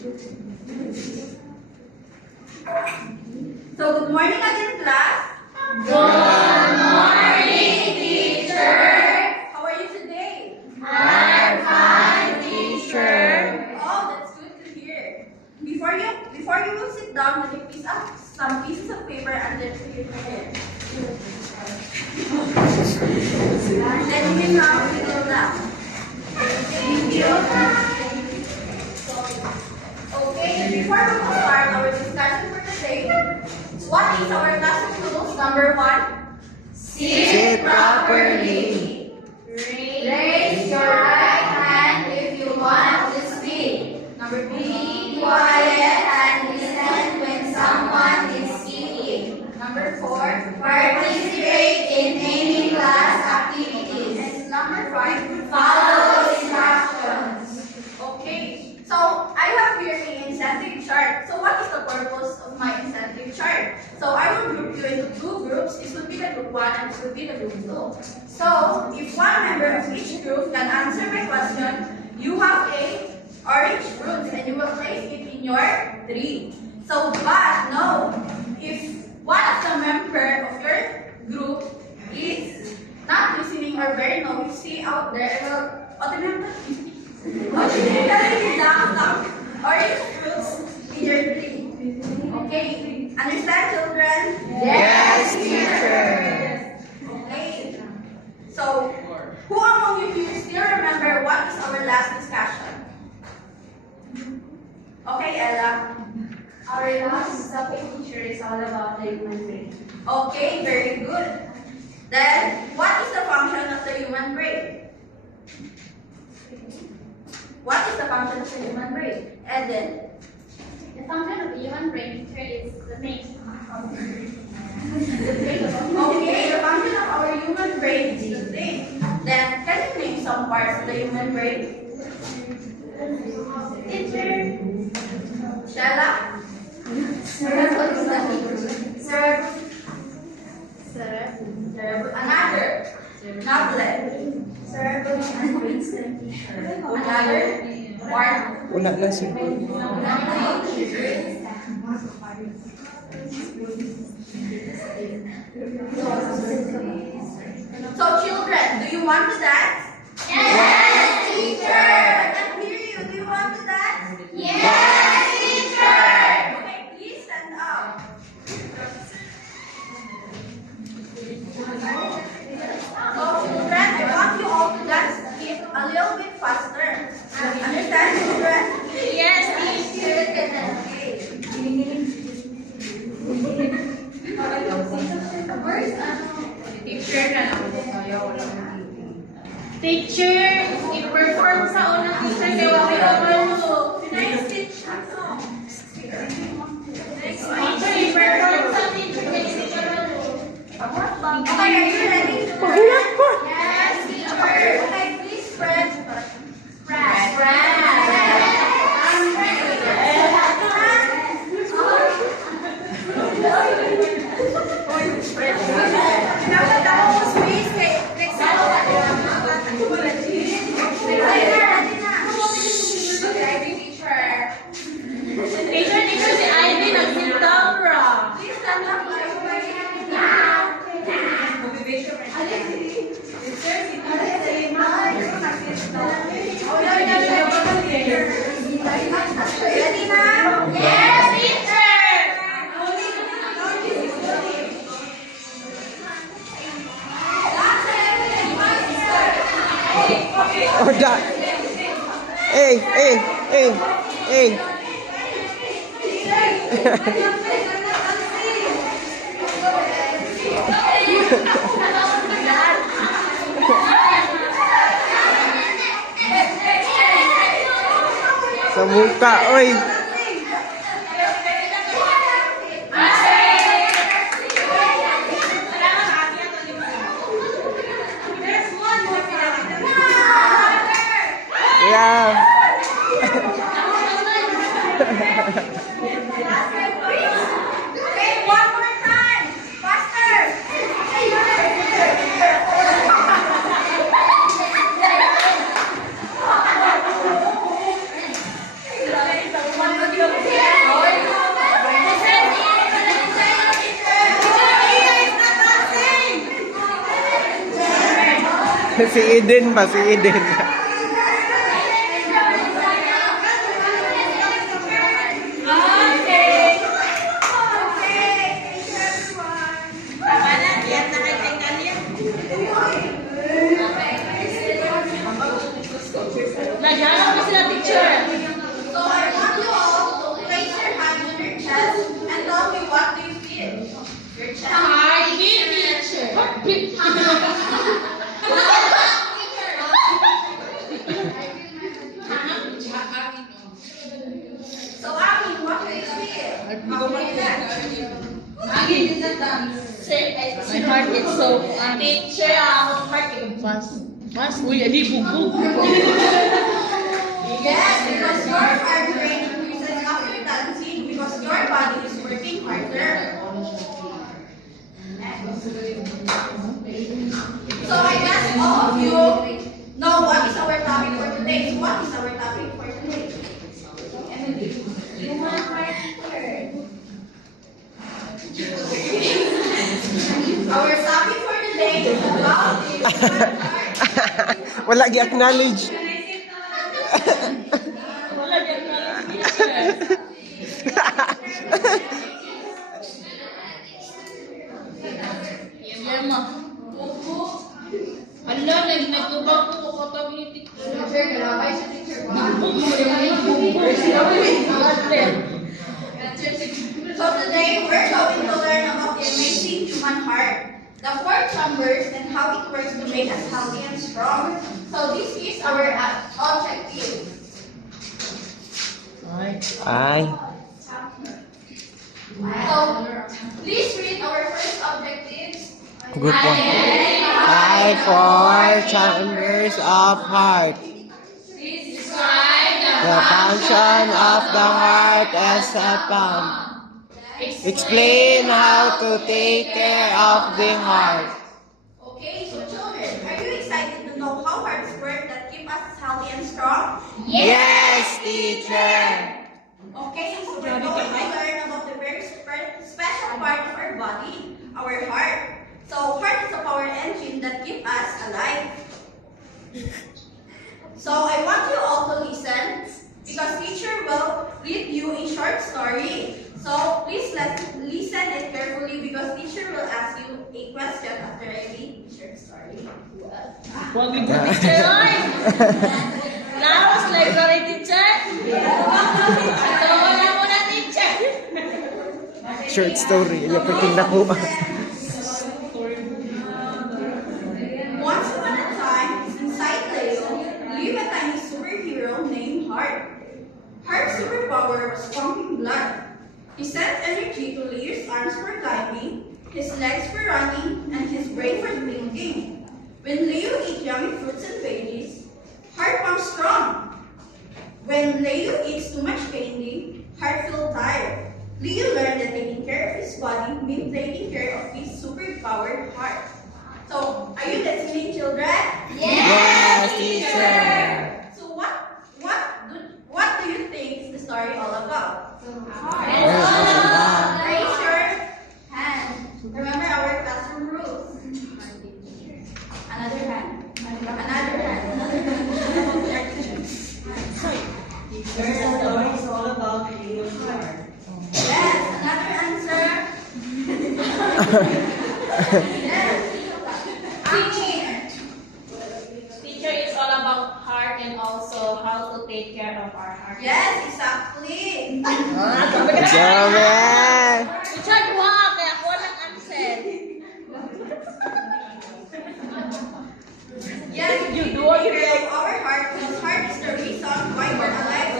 So, good morning again, class. Good morning, teacher. How are you today? I'm fine, teacher. Oh, that's good to hear. Before you will sit down, will you piece up some pieces of paper and then put it here. Then you can now fill down. Okay, before we will start our discussion for today, what is our class rules number 1? Sit properly. Raise your right hand if you want to speak. Number 2. Be quiet and listen when someone is speaking. Number 4. Participate in any class activities. And number 5. Follow instructions. Okay, so I have here the incentive chart. So what is the purpose of my incentive chart? So I will group you into 2 groups. This will be the group 1 and this will be the group 2. So if one member of each group can answer my question, you have a orange fruit and you will place it in your tree. So but no, if one of the member of your group is not listening or very noisy out there, I will automatically deduct some orange fruits in your tree. Okay, understand, children? Yes, teacher. Okay. So, who among you here still remember what is our last discussion? Okay, Ella. Our last topic, teacher, is all about the human brain. Okay, very good. Then, what is the function of the human brain? What is the function of the human brain? Eden. The function of the human brain is the main Okay, the function of our human brain is to think. Then, can you name some parts of the human brain? Teacher. Shella? Cerebellum. Another. Nablet. Another. Part. Wala na si So, children, do you want to dance? Yes, teacher. I can hear you. Do you want to dance? Yes, teacher. Okay, please stand up. So, children, I want you all to dance it a little bit faster. Understand, children? Yes, teacher. Teacher, i-perform sa unang teacher kaya wala ka malo. Nice stitch. Teacher, i-perform sa teacher kaya hindi ka malo. Okay, are you ready? Pagulat pa! Yes, teacher. Okay, please spread. Teacher, si Ivy nag-guitarra. Please stand up. Ready na? Yes, teacher. Oh, that! Hey, hey, hey, hey! Sa muka, oy! Yeah! Okay, one more time. Faster. Si Eden pa, si Eden. Okay. Okay. Thank you, everyone. Tama na, yan na kay Kanya. Naghanap na sila, teacher. So I want you all to place your hands on your chest and tell me what do you feel? Your chest. Heartbeat, teacher. Heartbeat. So Ami, what do you feel? Okay, next. Si heart is so, teacher, ang heart is fast. Uy, ali, bugbog. Yes, because your heart rate increases after dancing because your body is working harder. So I guess all of you know what is our topic for today. So what is our topic for today? Human factor. Our topic for today is about the human heart. Wala gi-acknowledge. Wala dyan na, teacher. Yan mo. Ala, nagtubang ko katag ni teacher. Teacher, galaway sa teacher ko. So today we're going to learn about the amazing human heart, the four chambers, and how it works to make us healthy and strong. So this is our objective. Ay. So please read our first objectives. Good one. 4 chambers of heart. The function of the heart as a pump. Explain how to take care of the heart. Okay, so children, are you excited to know how hearts work that keep us healthy and strong? Yes, teacher. Okay, so we're going to learn about the very special part of our body, our heart. So heart is a power engine that keeps us alive. So I want you all to listen because teacher will read you a short story. So please listen it carefully because teacher will ask you a question after I read the short story. Huwag yung teacher, oy! Laos, library teacher. So, wala mo na, teacher. Short story. Yung pagking nakuha. Once upon a time, inside Leo, lived a tiny superhero named Heart. Heart's superpower was pumping blood. He sent energy to Leo's arms for climbing, his legs for running, and his brain for thinking. When Leo eats yummy fruits and veggies, Heart pumps strong. When Leo eats too much candy, Heart feels tired. Leo learned that taking care of his body means taking care of his superpowered heart. So, are you listening, children? Yes, teacher. So, what do you think is the story all about? Raise your hand. Remember our classroom rules. Another hand. Another hand. Another hand. Yes, another answer. Yes. Teacher is all about heart and also how to take care of our heart. Yes, exactly. Sabi. Teacher, kuha ka, kaya ako lang answer. Yes, you do take care of our heart because heart is the reason why we're alive.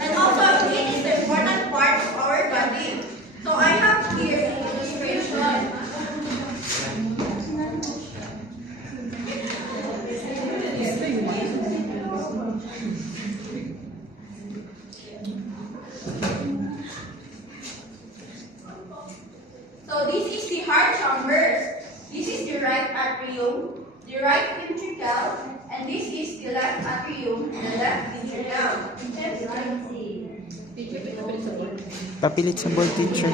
And also, it is the important part of our body. So I have here an illustration. So this is the heart chambers. This is the right atrium, the right ventricle, and this is the left atrium, the left ventricle. Papilit sa board, teacher.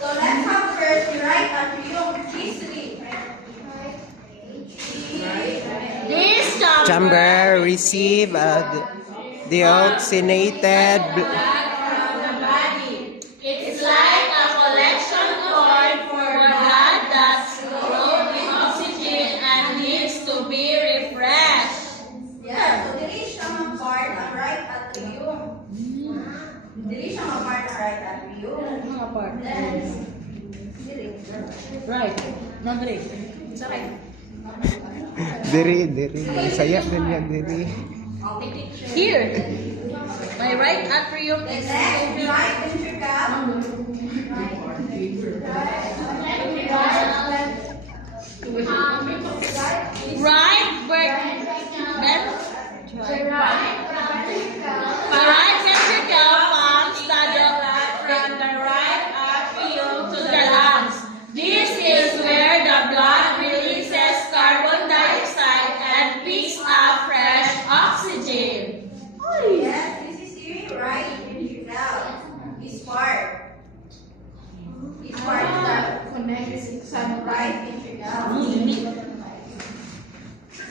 So chamber receive deoxygenated from the body. It's like a collection point for blood that's low in oxygen and needs to be refreshed. Yeah, so dili siya mag-part ang right atrium. Dili siya mag-part ang right atrium. Mga part. Then, dili. Right. Not right. Sorry. diri. Saya din yan, diri. Here. My right atrium The is next, right ventricle. right ventricle pumps the blood from the right atrium to the lungs. This is where the blood releases carbon dioxide and picks up fresh oxygen. Yes, this is the right ventricle. This part. This part is the some right ventricle.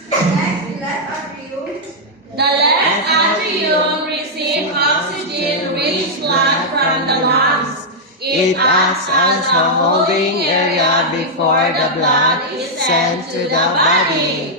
Next, the left atrium. The left atrium receives oxygen-rich blood from the lungs. It acts as a holding area before the blood is sent to the body.